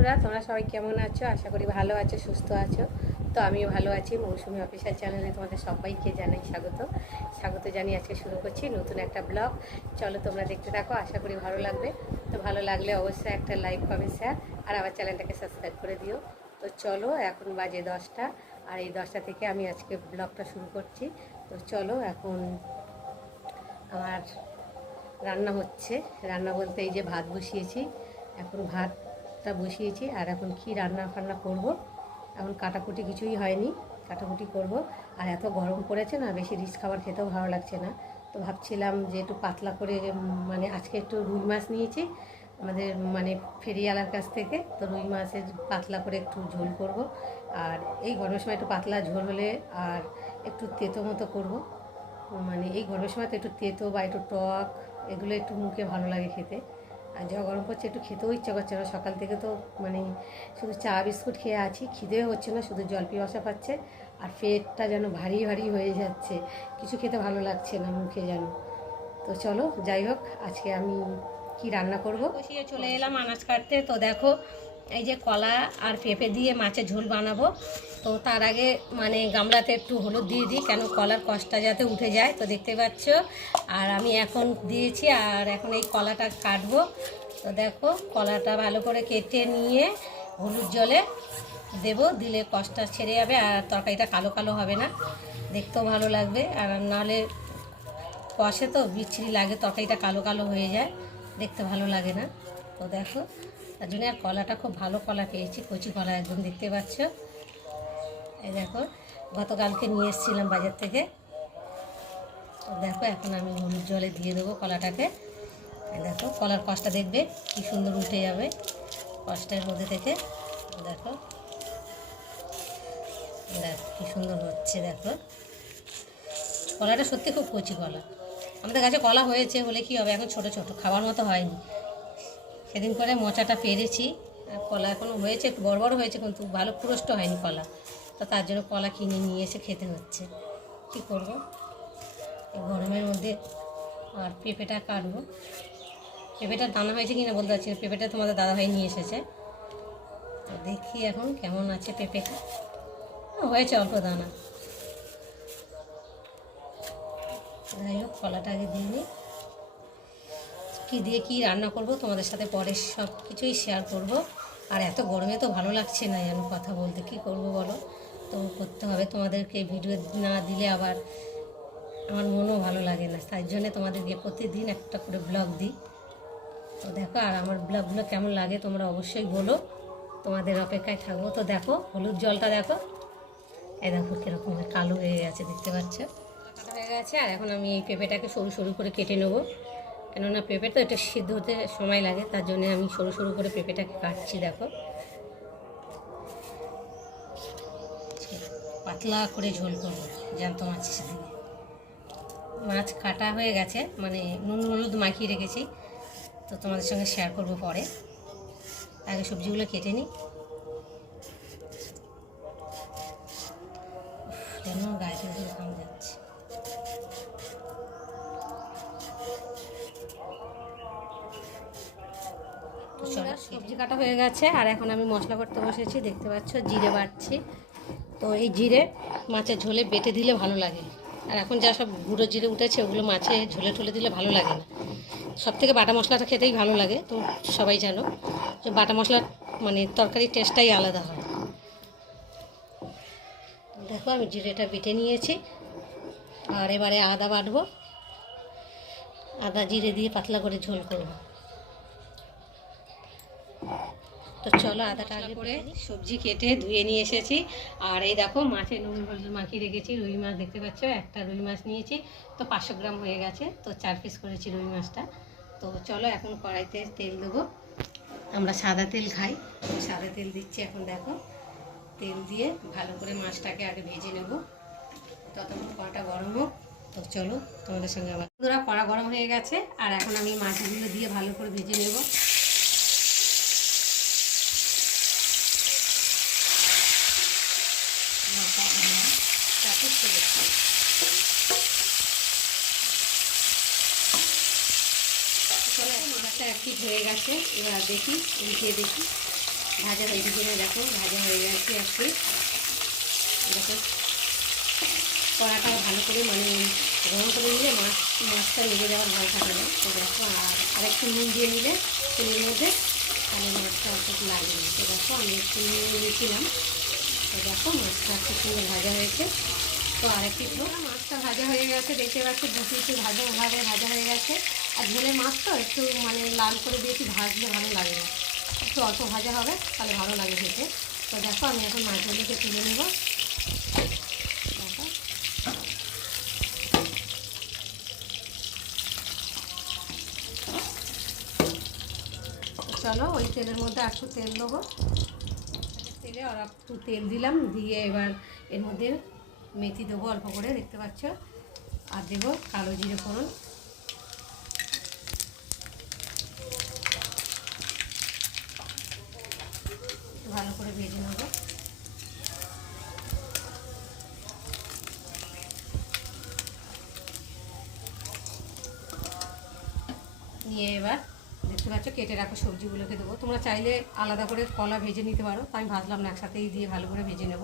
বন্ধুরা, তোমরা সবাই কেমন আছো? আশা করি ভালো আছো, সুস্থ আছো। তো আমিও ভালো আছি। মৌসুমি অফিসিয়াল চ্যানেলে তোমাদের সবাইকে জানাই স্বাগত। স্বাগত জানিয়ে আজকে শুরু করছি নতুন একটা ব্লগ। চলো তোমরা দেখতে থাকো, আশা করি ভালো লাগবে। তো ভালো লাগলে অবশ্যই একটা লাইক কমেন্ট শেয়ার আর আমার চ্যানেলটাকে সাবস্ক্রাইব করে দিও। তো চলো, এখন বাজে দশটা, আর এই দশটা থেকে আমি আজকে ব্লগটা শুরু করছি। তো চলো, এখন আমার রান্না হচ্ছে। রান্না বলতে এই যে ভাত বসিয়েছি, এখন ভাতটা বসিয়েছি আর এখন কি রান্না ফান্না করব? এখন কাটাকুটি কিছুই হয়নি, কাটাকুটি করব। আর এত গরম পড়েছে না, বেশি রিচ খাবার খেতেও ভালো লাগছে না। তো ভাবছিলাম যে একটু পাতলা করে মানে আজকে একটু রুই মাছ নিয়েছি, আমাদের মানে ফেরিওয়ালার কাছ থেকে। তো রুই মাছের পাতলা করে একটু ঝোল করব। আর এই গরমের সময় একটু পাতলা ঝোল হলে আর একটু তেতো মতো করব। মানে এই গরমের সময় তো একটু তেতো বা একটু টক, এগুলো একটু মুখে ভালো লাগে খেতে। আর যা গরম পড়ছে, একটু খেতেও ইচ্ছা করছে না। সকাল থেকে তো মানে শুধু চা, বিস্কুট খেয়ে আছি। খিদেও হচ্ছে না, শুধু জল পিপাসা পাচ্ছে। আর পেটটা যেন ভারী ভারী হয়ে যাচ্ছে। কিছু খেতে ভালো লাগছে না, মুখে যেন। তো চলো, যাই হোক, আজকে আমি কি রান্না করব? চলে এলাম আনাজ কাটতে। তো দেখো এই যে কলা আর পেঁপে দিয়ে মাছের ঝোল বানাবো। তো তার আগে মানে গামলাতে একটু হলুদ দিয়ে দিই, কেন কলার কষটা যাতে উঠে যায়, তো দেখতে পাচ্ছ। আর আমি এখন দিয়েছি, আর এখন এই কলাটা কাটবো। তো দেখো, কলাটা ভালো করে কেটে নিয়ে হলুদ জলে দেবো, দিলে কষটা ছেড়ে যাবে, আর তরকারিটা কালো কালো হবে না। দেখতেও ভালো লাগবে, আর নাহলে কষে তো বিচ্ছিরি লাগে, তরকারিটা কালো কালো হয়ে যায়, দেখতে ভালো লাগে না। তো দেখো তার জন্য আর কলাটা খুব ভালো কলা পেয়েছি, কচি কলা একদম দেখতে পাচ্ছ। এই দেখো, গতকালকে নিয়ে এসেছিলাম বাজার থেকে। দেখো, এখন আমি হলুদ জলে দিয়ে দেবো কলাটাকে। দেখো, কলার কষটা দেখবে কি সুন্দর উঠে যাবে কষ্টের মধ্যে থেকে। দেখো দেখো কি সুন্দর হচ্ছে, দেখো। কলাটা সত্যি খুব কচি কলা। আমাদের গাছে কলা হয়েছে বলে কি হবে, এখন ছোট ছোট খাবার মতো হয়নি। সেদিন করে মোচাটা পেরেছি। আর কলা এখনও হয়েছে, একটু বড় বড় হয়েছে, কিন্তু ভালো পুরষ্ট হয়নি কলা। তো তার জন্য কলা কিনে নিয়ে এসে খেতে হচ্ছে। কী করব? গরমের মধ্যে আর পেঁপেটা কাটবো। পেঁপেটার দানা হয়েছে কিনা বলতে পারছি না। পেঁপেটা তোমাদের দাদাভাই নিয়ে এসেছে। তো দেখি এখন কেমন আছে পেঁপেটা। হয়েছে অল্প দানা। যাই হোক, কলাটা আগে দিয়ে নিই। কী দিয়ে কী রান্না করব তোমাদের সাথে পরে সব কিছুই শেয়ার করব। আর এত গরমে তো ভালো লাগছে না আমি কথা বলতে, কি করব বলো? তো করতে হবে তোমাদেরকে ভিডিও না দিলে আবার আমার মনও ভালো লাগে না। তাই জন্য তোমাদেরকে প্রতিদিন একটা করে ব্লগ দিই। তো দেখো, আর আমার ব্লগগুলো কেমন লাগে তোমরা অবশ্যই বলো। তোমাদের অপেক্ষায় থাকব। তো দেখো, হলুদ জলটা দেখো। এই দেখো কীরকম কালো হয়ে গেছে, দেখতে পাচ্ছ? হয়ে গেছে, আর এখন আমি এই পেঁপেটাকে সরু সরু করে কেটে নেব। কেননা পেঁপে তো এটা সিদ্ধ হতে সময় লাগে, তার জন্য আমি সরু সরু করে পেঁপেটাকে কাটছি, দেখো। পাতলা করে ঝোল করব, জ্যান্ত মাছের দিয়ে মাছ কাটা হয়ে গেছে মানে নুন হলুদ মাখিয়ে রেখেছি, তো তোমাদের সঙ্গে শেয়ার করব পরে। আগে সবজিগুলো কেটে নিই। কেন গায়ে থেকে যাচ্ছে তো চলো, সবজি কাটা হয়ে গেছে, আর এখন আমি মশলা করতে বসেছি, দেখতে পাচ্ছ জিরে বাটছি তো এই জিরে মাছের ঝোলে বেটে দিলে ভালো লাগে। আর এখন যা সব গুঁড়ো জিরে উঠেছে, ওগুলো মাছে ঝোলে ঠোলে দিলে ভালো লাগে না। সব থেকে বাটা মশলাটা খেতেই ভালো লাগে, তো সবাই জানো যে বাটা মশলার মানে তরকারির টেস্টটাই আলাদা হয়। দেখো আমি জিরেটা বেটে নিয়েছি, আর এবারে আদা বাটবো। আদা জিরে দিয়ে পাতলা করে ঝোল করব। তো চলো আদাটা আগে করে সবজি কেটে ধুয়ে নিয়ে এসেছি। আর এই দেখো মাছে নুন হলুদ মাখিয়ে রেখেছি রুই মাছ দেখতে পাচ্ছ? একটা রুই মাছ নিয়েছি। তো পাঁচশো গ্রাম হয়ে গেছে তো চার পিস করেছি রুই মাছটা। তো চলো এখন কড়াইতে তেল দেবো। আমরা সাদা তেল খাই। সাদা তেল দিচ্ছি এখন দেখো। তেল দিয়ে ভালো করে মাছটাকে আগে ভেজে নেব। ততক্ষণ কড়াটা গরম হোক। তো চলো তোমাদের সঙ্গে আবার বন্ধুরা কড়া গরম হয়ে গেছে। আর এখন আমি মাছগুলো দিয়ে ভালো করে ভেজে নেব। এক হয়ে গেছে। এবার দেখি, উল্টিয়ে দেখি। ভাজা হয়ে গেছে দেখো, ভাজা হয়ে গেছে আর কি দেখো কড়াটা ভালো করে মানে গরম করে নিলে মাছ, মাছটা লেগে যাওয়ার ভয় থাকে না। তো দেখো, আর আরেকটু নুন দিয়ে নিলে তেলের মধ্যে, তাহলে মাছটা অত লাগবে না। তো দেখো, আমি একটু নুন নিয়েছিলাম তো দেখো, মাছটা খুব সুন্দর ভাজা হয়েছে। তো আরেকটি মাছটা ভাজা হয়ে গেছে, দেখতে পাচ্ছি দু পিসে ভাজা ভাজা ভাজা হয়ে গেছে। আর ঝোলের মাছ তো একটু মানে লাল করে বেশি ভাজলে ভালো লাগে না। একটু অল্প ভাজা হবে, তাহলে ভালো লাগে খেতে। তো দেখো, আমি এখন মাছগুলোকে তুলে নেব। চলো, ওই তেলের মধ্যে একটু তেল দেবো। তেলে আর একটু তেল দিলাম, দিয়ে এবার এর মধ্যে মেথি দেবো অল্প করে, দেখতে পাচ্ছ? আর দেবো কালো জিরে ফোড়ন। ভালো করে ভেজে নেব। নিয়ে এবার দেখতে পাচ্ছ, কেটে রাখো সবজিগুলোকে দেবো। তোমরা চাইলে আলাদা করে কলা ভেজে নিতে পারো। আমি ভাজলাম না, একসাথেই দিয়ে ভালো করে ভেজে নেব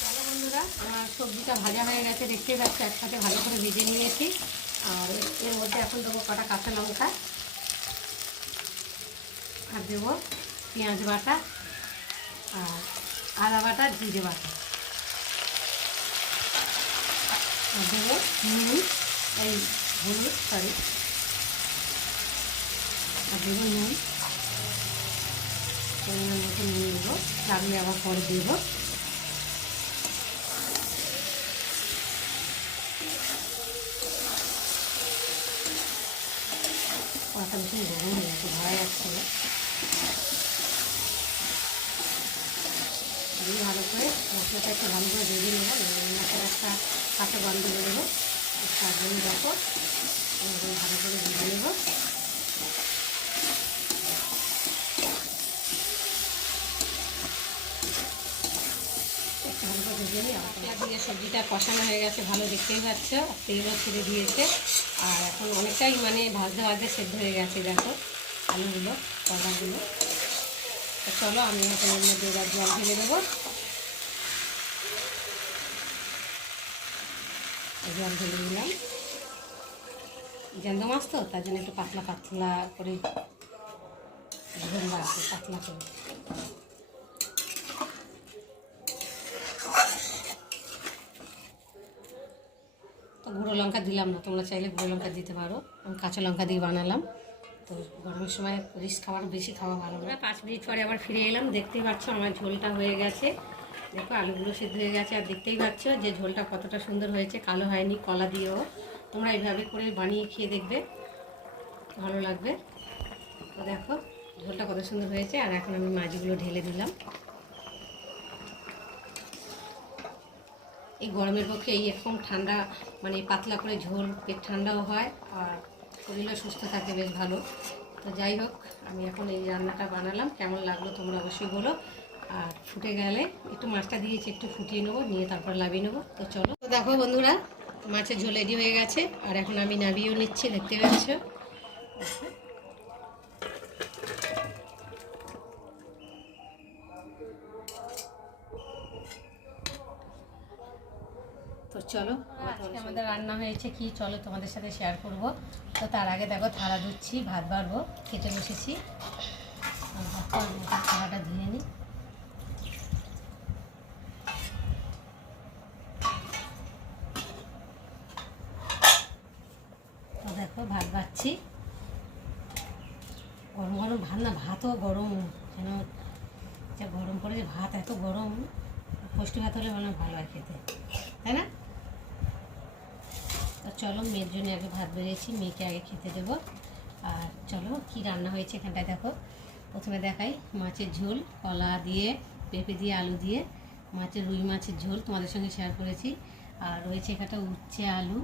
চলো বন্ধুরা সবজিটা ভাজা হয়ে গেছে দেখতে পাচ্ছ, একসাথে ভালো করে ভেজে নিয়েছি। আর এর- মধ্যে এখন দেবো কটা কাঁচা লঙ্কা। আর দেবো পেঁয়াজ বাটা আর আদা বাটা, জিরে বাটা। আর দেবো নুন, এই হলুদ সরি আর দেবো নুন। পরিমাণ মতো নুন দেবো। লাগলে আবার পরে দেবো। কড়াটা ভীষণ গরম হয়ে ভালো করে মশলাটা একটু ভালো করে ভেজে নেব মশলার একটা কাঁচা গন্ধ বেরোবো তার জন্য দেখো ভালো করে ভেজে নেব দিয়ে সবজিটা কষানো হয়ে গেছে, ভালো দেখতেই পাচ্ছ তেলও ছেড়ে দিয়েছে। আর এখন অনেকটাই মানে ভাজতে ভাজতে সেদ্ধ হয়ে গেছে, দেখো, আলুগুলো কলাগুলো চলো, আমি এখন এর এবার জল ঢেলে দেবো। জল ঢেলে দিলাম। জ্যান্ত মাছ তো, তার জন্য একটু পাতলা পাতলা করে ঝোল পাতলা করে। গুঁড়ো লঙ্কা দিলাম না, তোমরা চাইলে গুঁড়ো লঙ্কা দিতে পারো। আমি কাঁচা লঙ্কা দিয়ে বানালাম। তো গরমের সময় রিস খাবার বেশি খাওয়া ভালো না। পাঁচ মিনিট পরে আবার ফিরে এলাম, দেখতেই পাচ্ছ আমার ঝোলটা হয়ে গেছে। দেখো, আলুগুলো সিদ্ধ হয়ে গেছে আর দেখতেই পাচ্ছ যে ঝোলটা কতটা সুন্দর হয়েছে, কালো হয়নি, কলা দিয়েও। তোমরা এইভাবে করে বানিয়ে খেয়ে দেখবে, ভালো লাগবে। তো দেখো, ঝোলটা কত সুন্দর হয়েছে। আর এখন আমি মাছগুলো ঢেলে দিলাম। এই গরমের পক্ষে এই এরকম ঠান্ডা মানে পাতলা করে ঝোল, পেট ঠান্ডাও হয় আর শরীরও সুস্থ থাকে বেশ ভালো। তো যাই হোক, আমি এখন এই রান্নাটা বানালাম। কেমন লাগল তোমরা অবশ্যই বলো। আর ফুটে গেলে একটু মাছটা দিয়েছি, একটু ফুটিয়ে নেব, নিয়ে তারপর লাভিয়ে নেব। তো চলো। তো দেখো বন্ধুরা, মাছের ঝোল রেডি হয়ে গেছে। আর এখন আমি নাবিয়েও নিচ্ছি, দেখতে পাচ্ছ? তো চলো আজকে আমাদের রান্না হয়েছে কি? চলো তোমাদের সাথে শেয়ার করব। তো তার আগে দেখো থালা ধুচ্ছি ভাত বাড়বো খেতে বসেছি। থালাটা ধুয়ে নিই। তো দেখো ভাত বাড়ছি। গরম গরম ভাত না ভাতও গরম। যেন যা গরম করে ভাত এত গরম। পুষ্টি ভাত হলে মনে ভালো হয় খেতে। তাই না? চলো মেয়ের জন্য আগে ভাত বেরিয়েছি মেয়েকে আগে খেতে দেবো। আর চলো কি রান্না হয়েছে এখানটায় দেখো। প্রথমে দেখাই মাছের ঝোল, কলা দিয়ে, পেঁপে দিয়ে, আলু দিয়ে। মাছের রুই মাছের ঝোল তোমাদের সঙ্গে শেয়ার করেছি। আর রয়েছে এখানটা উচ্ছে আলু,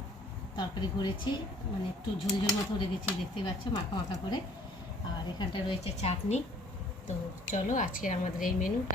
তরকারি করেছি। মানে একটু ঝোল ঝোল মতো রেখেছি দেখতে পাচ্ছ, মাখা মাখা করে। আর এখানটা রয়েছে চাটনি। তো চলো আজকের আমাদের এই মেনু